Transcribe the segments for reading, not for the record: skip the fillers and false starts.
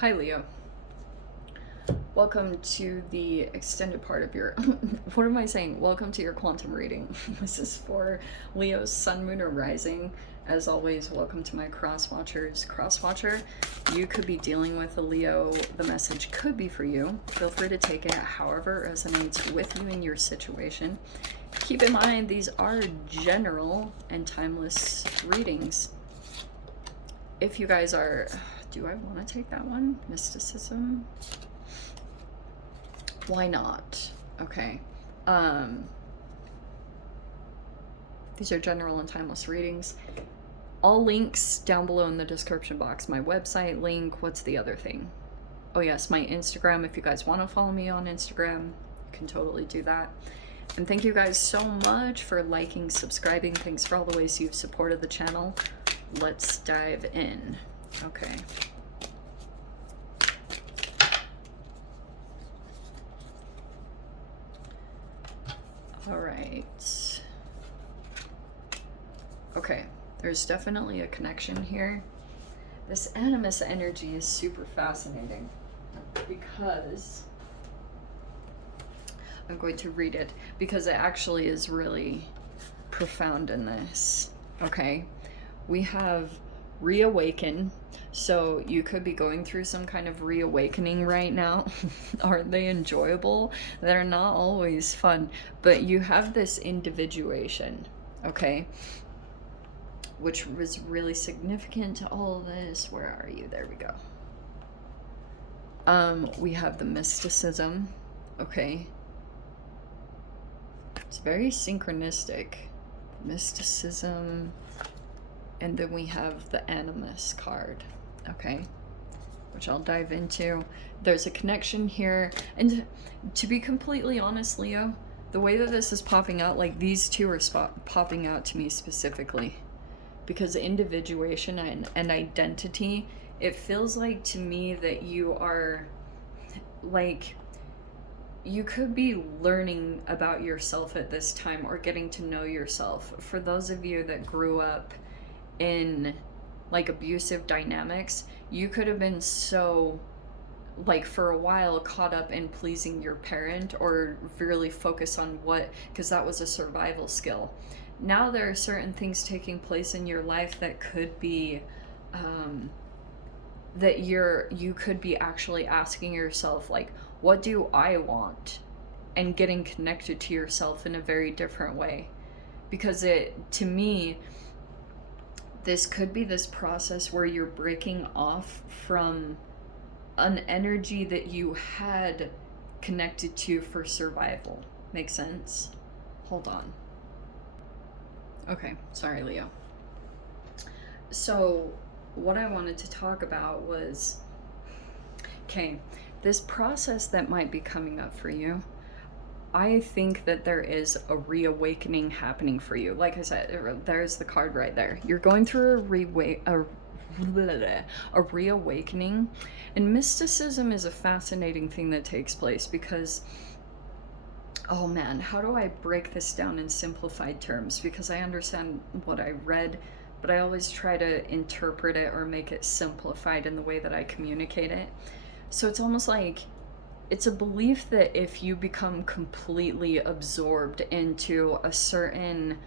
Hi, Leo. Welcome to the extended part of your, what am I saying? Welcome to your quantum reading. This is for Leo's sun, moon, or rising. As always, welcome to my cross watchers. Cross watcher, you could be dealing with a Leo. The message could be for you. Feel free to take it however resonates with you in your situation. Keep in mind, these are general and timeless readings. If you guys are, do I want to take that one? Mysticism? Why not? Okay. These are general and timeless readings. All links down below in the description box. My website link. What's the other thing? Oh yes, my Instagram. If you guys want to follow me on Instagram, you can totally do that. And thank you guys so much for liking, subscribing. Thanks for all the ways you've supported the channel. Let's dive in. Okay. All right. Okay, there's definitely a connection here. This animus energy is super fascinating because I'm going to read it because it actually is really profound in this. Okay, we have reawaken. So you could be going through some kind of reawakening right now. Aren't they enjoyable? They're not always fun, but you have this individuation, okay? Which was really significant to all of this. Where are you? There we go. We have the mysticism, okay? It's very synchronistic. Mysticism, and then we have the animus card, okay, which I'll dive into. There's a connection here, and to be completely honest, Leo, the way that this is popping out, like these two are popping out to me specifically because individuation and identity, it feels like to me that you are like, you could be learning about yourself at this time or getting to know yourself. For those of you that grew up in like abusive dynamics, you could have been so, like, for a while caught up in pleasing your parent or really focus on what, because that was a survival skill. Now there are certain things taking place in your life that could be that you could be actually asking yourself, like, what do I want, and getting connected to yourself in a very different way. Because it, to me, this could be this process where you're breaking off from an energy that you had connected to for survival. Make sense? Hold on. Okay, sorry, Leo. So what I wanted to talk about was, okay, this process that might be coming up for you. I think that there is a reawakening happening for you. Like I said, there's the card right there. You're going through a reawakening, and mysticism is a fascinating thing that takes place because, oh man, how do I break this down in simplified terms? Because I understand what I read, but I always try to interpret it or make it simplified in the way that I communicate it. So it's almost like, it's a belief that if you become completely absorbed into a certain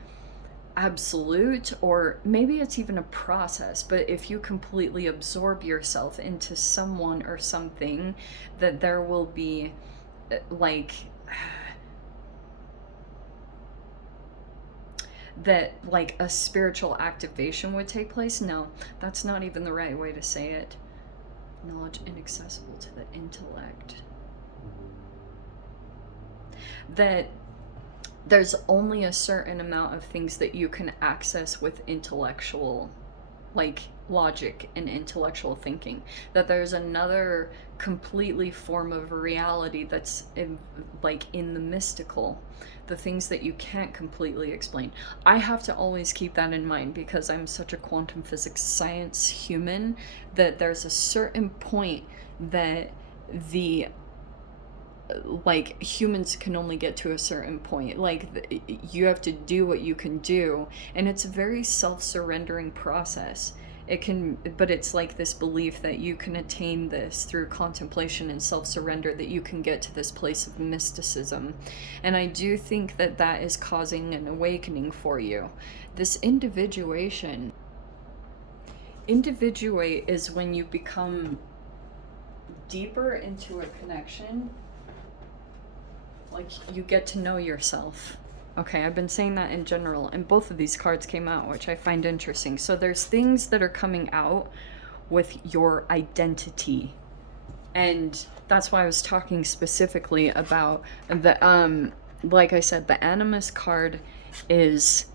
absolute, or maybe it's even a process, but if you completely absorb yourself into someone or something, that there will be like, that like a spiritual activation would take place. No, that's not even the right way to say it. Knowledge inaccessible to the intellect. That there's only a certain amount of things that you can access with intellectual, like logic and intellectual thinking. That there's another completely form of reality that's like in the mystical, the things that you can't completely explain. I have to always keep that in mind because I'm such a quantum physics science human, that there's a certain point that the, like, humans can only get to a certain point. Like, you have to do what you can do, and it's a very self-surrendering process. but it's like this belief that you can attain this through contemplation and self-surrender, that you can get to this place of mysticism. And I do think that that is causing an awakening for you. This individuate is when you become deeper into a connection, like you get to know yourself. Okay, I've been saying that in general, and both of these cards came out, which I find interesting. So there's things that are coming out with your identity. And that's why I was talking specifically about the, like I said, the Animus card is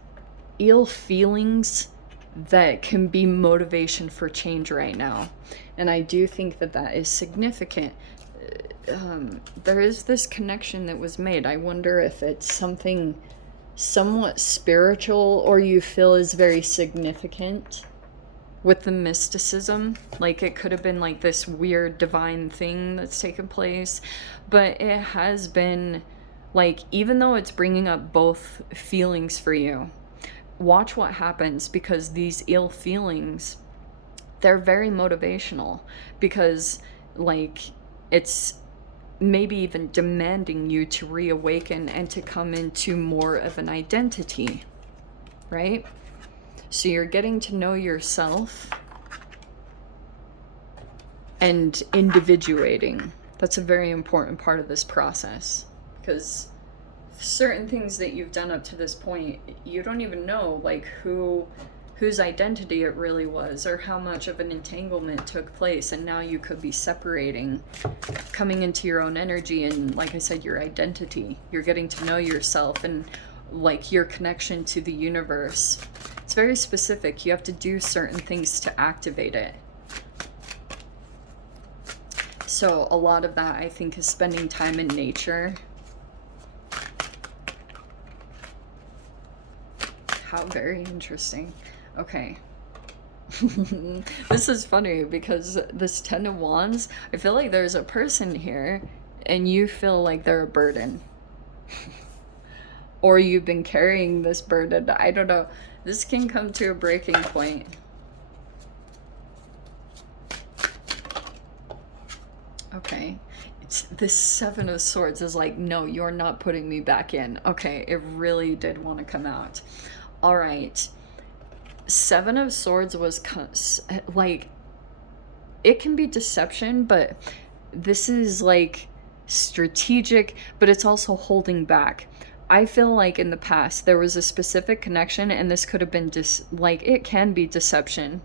ill feelings that can be motivation for change right now. And I do think that that is significant. There is this connection that was made. I wonder if it's something somewhat spiritual or you feel is very significant with the mysticism. Like it could have been like this weird divine thing that's taken place, but it has been like, even though it's bringing up both feelings for you, watch what happens, because these ill feelings, they're very motivational, because like it's maybe even demanding you to reawaken and to come into more of an identity, right? So you're getting to know yourself and individuating. That's a very important part of this process, because certain things that you've done up to this point, you don't even know like whose identity it really was, or how much of an entanglement took place, and now you could be separating, coming into your own energy, and like I said, your identity. You're getting to know yourself and like your connection to the universe. It's very specific. You have to do certain things to activate it. So a lot of that, I think, is spending time in nature. How very interesting. Okay. This is funny because this Ten of Wands, I feel like there's a person here and you feel like they're a burden. Or you've been carrying this burden. I don't know. This can come to a breaking point. Okay. It's this Seven of Swords is like, no, you're not putting me back in. Okay, it really did want to come out. All right. Seven of Swords was like, it can be deception, but this is like strategic, but it's also holding back. I feel like in the past there was a specific connection, and this could have been like, it can be deception,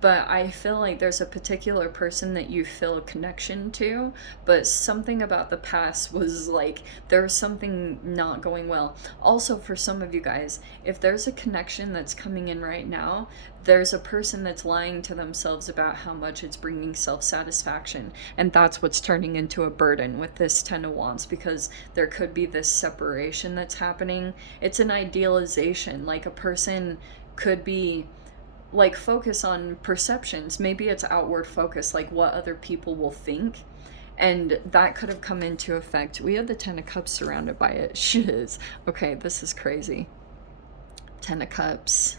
but I feel like there's a particular person that you feel a connection to, but something about the past was like, there was something not going well. Also, for some of you guys, if there's a connection that's coming in right now, there's a person that's lying to themselves about how much it's bringing self-satisfaction, and that's what's turning into a burden with this Ten of Wands, because there could be this separation that's happening. It's an idealization. Like a person could be like focus on perceptions. Maybe it's outward focus, like what other people will think, and that could have come into effect. We have the Ten of Cups surrounded by it. Shiz. Okay, this is crazy. Ten of Cups.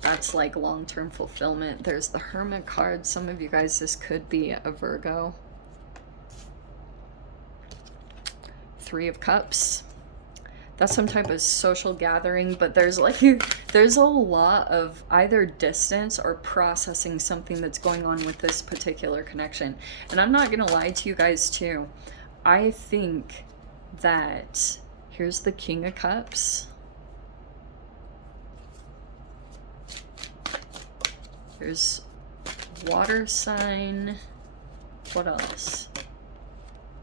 That's like long-term fulfillment. There's the Hermit card. Some of you guys, this could be a Virgo. Three of Cups. That's some type of social gathering, but there's like, there's a lot of either distance or processing something that's going on with this particular connection. And I'm not gonna lie to you guys too. I think that, here's the King of Cups. There's water sign. What else?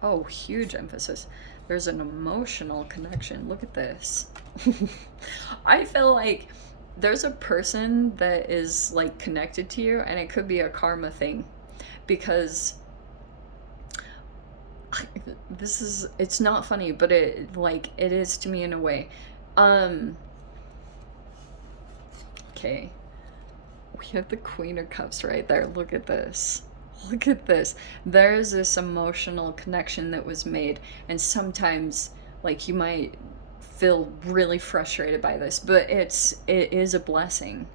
Oh, huge emphasis. There's an emotional connection. Look at this. I feel like there's a person that is like connected to you, and it could be a karma thing, because this is, it's not funny, but it like, it is to me in a way. Okay. We have the Queen of Cups right there. Look at this. Look at this. There's this emotional connection that was made, and sometimes like you might feel really frustrated by this, but it is a blessing.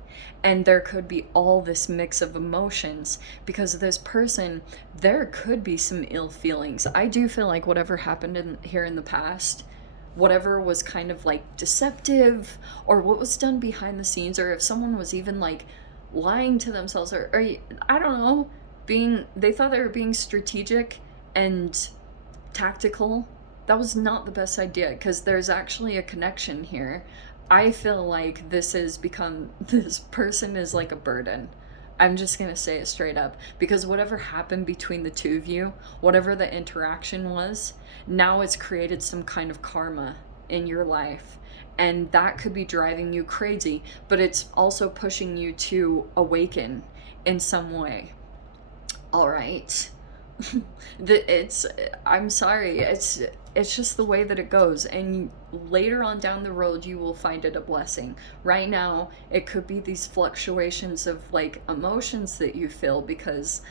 And there could be all this mix of emotions because this person, there could be some ill feelings. I do feel like whatever happened here in the past, whatever was kind of like deceptive, or what was done behind the scenes, or if someone was even like lying to themselves, or I don't know, they thought they were being strategic and tactical, that was not the best idea, because there's actually a connection here. I feel like this person is like a burden. I'm just gonna say it straight up, because whatever happened between the two of you, whatever the interaction was, now it's created some kind of karma in your life, and that could be driving you crazy, but it's also pushing you to awaken in some way. All right. I'm sorry, it's just the way that it goes, and later on down the road you will find it a blessing. Right now it could be these fluctuations of like emotions that you feel, because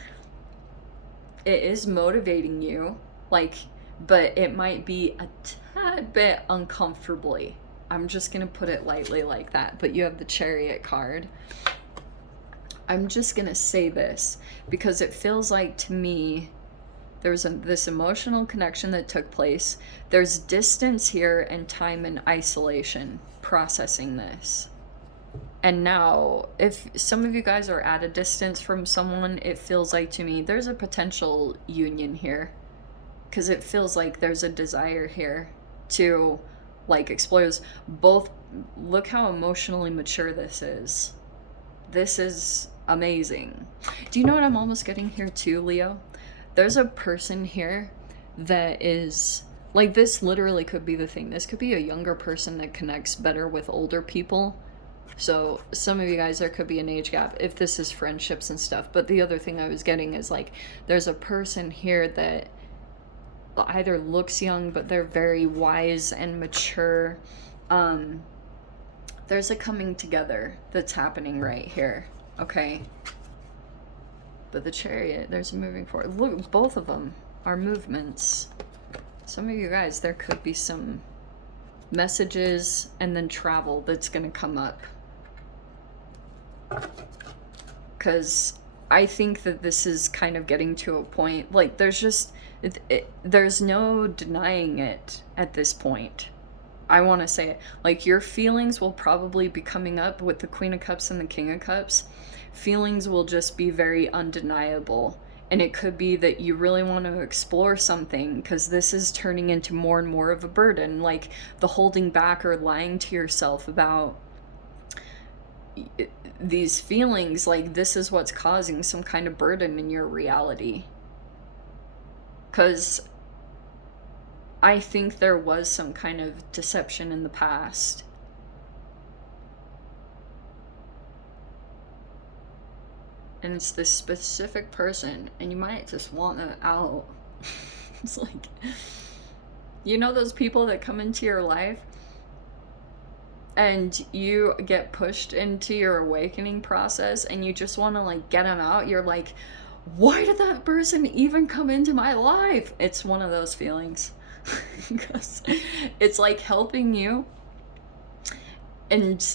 it is motivating you, like, but it might be a tad bit uncomfortably. I'm just gonna put it lightly like that. But you have the Chariot card. I'm just gonna say this because it feels like to me there's this emotional connection that took place. There's distance here and time and isolation processing this. And now, if some of you guys are at a distance from someone, it feels like to me there's a potential union here, because it feels like there's a desire here to like explore this. Both, look how emotionally mature this is. This is amazing. Do you know what I'm almost getting here too, Leo? There's a person here that is like, this literally could be the thing. This could be a younger person that connects better with older people. So some of you guys, there could be an age gap if this is friendships and stuff. But the other thing I was getting is like, there's a person here that either looks young, but they're very wise and mature. There's a coming together that's happening right here. Okay. But the Chariot, there's a moving forward. Look, both of them are movements. Some of you guys, there could be some messages and then travel that's going to come up. Because I think that this is kind of getting to a point, like, there's just, there's no denying it at this point. I want to say it. Like, your feelings will probably be coming up with the Queen of Cups and the King of Cups. Feelings will just be very undeniable. And it could be that you really want to explore something, because this is turning into more and more of a burden. Like, the holding back or lying to yourself about these feelings, like, this is what's causing some kind of burden in your reality. Because I think there was some kind of deception in the past. And it's this specific person, and you might just want it out. It's like, you know those people that come into your life and you get pushed into your awakening process and you just want to like get them out? You're like, why did that person even come into my life? It's one of those feelings. Because it's like helping you, and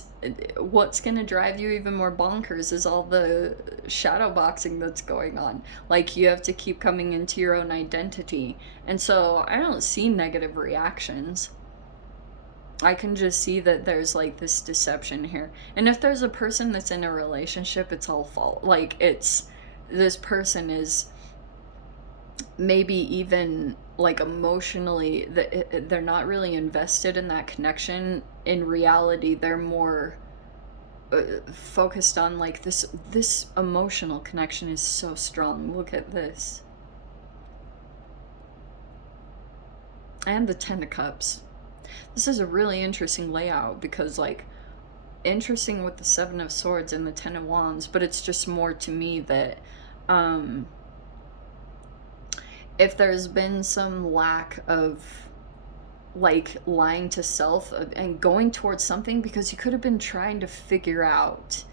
what's gonna drive you even more bonkers is all the shadow boxing that's going on. Like, you have to keep coming into your own identity, and so I don't see negative reactions. I can just see that there's like this deception here. And if there's a person that's in a relationship, it's all fault. Like, it's, this person is maybe even like emotionally, they're not really invested in that connection. In reality, they're more focused on like this emotional connection is so strong. Look at this. And the Ten of Cups. This is a really interesting layout, because like, interesting with the Seven of Swords and the Ten of Wands, but it's just more to me that if there's been some lack of like lying to self and going towards something because you could have been trying to figure out,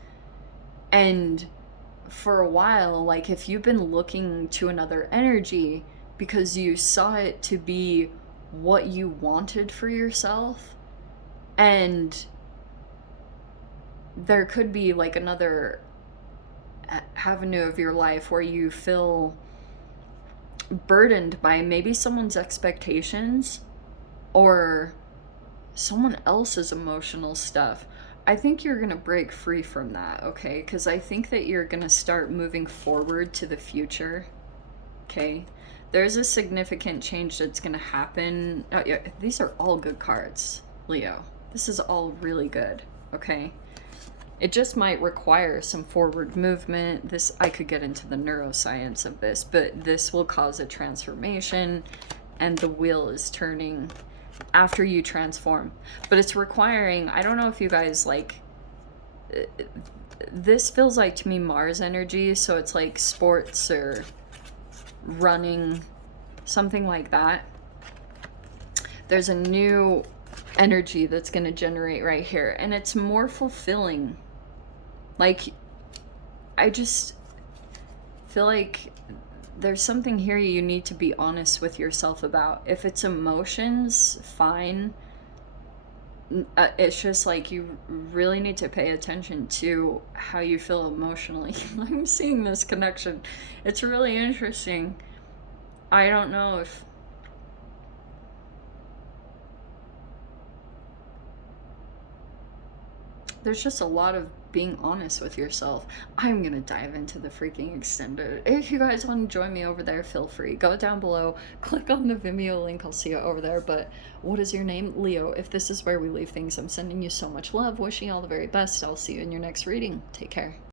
and for a while, like, if you've been looking to another energy because you saw it to be what you wanted for yourself, And there could be like another avenue of your life where you feel burdened by maybe someone's expectations or someone else's emotional stuff. I think you're going to break free from that, okay? Because I think that you're going to start moving forward to the future, okay? There's a significant change that's going to happen. Oh, yeah, these are all good cards, Leo. This is all really good, okay? It just might require some forward movement. This, I could get into the neuroscience of this, but this will cause a transformation, and the wheel is turning after you transform. But it's requiring, I don't know if you guys like, this feels like to me Mars energy, so it's like sports or running, something like that. There's a new energy that's going to generate right here, and it's more fulfilling. Like, I just feel like there's something here you need to be honest with yourself about. If it's emotions, fine. It's just like you really need to pay attention to how you feel emotionally. I'm seeing this connection. It's really interesting. I don't know if there's just a lot of being honest with yourself. I'm gonna dive into the freaking extended. If you guys want to join me over there, feel free. Go down below, click on the Vimeo link, I'll see you over there. But what is your name? Leo. If this is where we leave things, I'm sending you so much love, wishing you all the very best. I'll see you in your next reading. Take care.